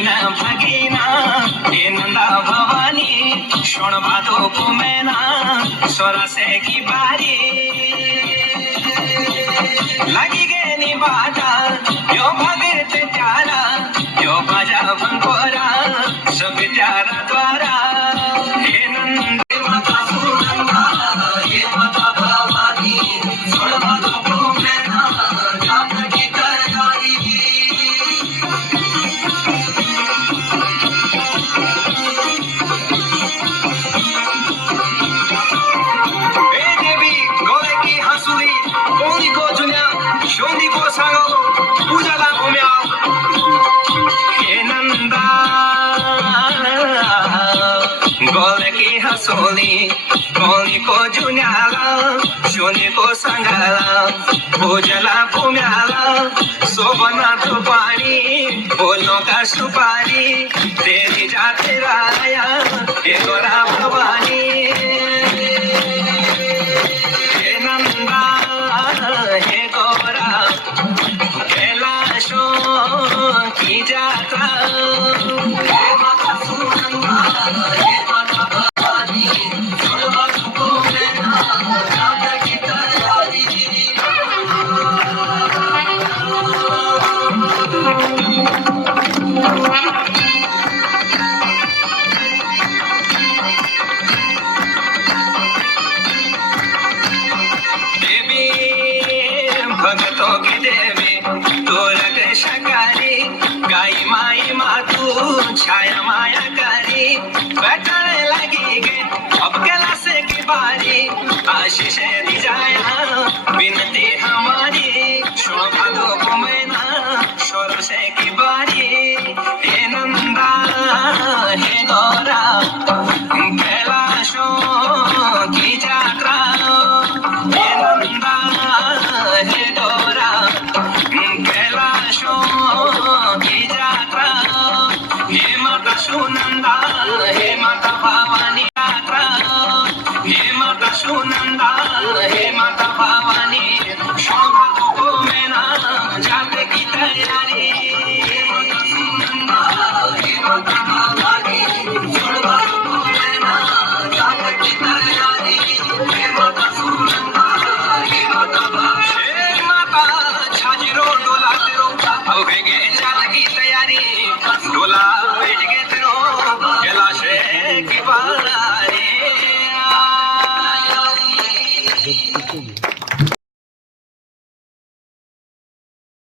तीन भगीना हे नंदा भवानी शोण भादो को मैना सोरा से की बारी लगी गए नी बाटा यो भगत चारा यो बाजा भंगोरा सब प्यारा द्वारा हे नंद माता सुनंदा हे माता भवानी शोण भादो को मैना जात की तैयारी शोनी को सांगो पूजाला घुम्या हे नंदा गोल की हसोली कोली को जुन्याला शोनी को सांगाला पूजाला घुम्याला सोबना धुपाणी बोलो का सुपारी तेरी जाते राया हे गोरा भवानी हे नंदा हे गोरा कैलाशों की जात्रा हे माता सुनंदा हे माता भवानी सर्वसु को मैना जाता की तैयारी भगतों की देवी तोरक शकारी गाई माई मातू छाया माया कारी बैठने लगी गे अब कैलाश की बारी आशीष दी जाया विनती हमारी शोभा दो को मैना शोर से की बारी हे नंदा हे गौरा कैलाशों की यात्रा हे नंदा हे गौरा कैलाशों की यात्रा हे माता सुनंदा हे माता भवानी यात्रा हे माता सुनंदा हे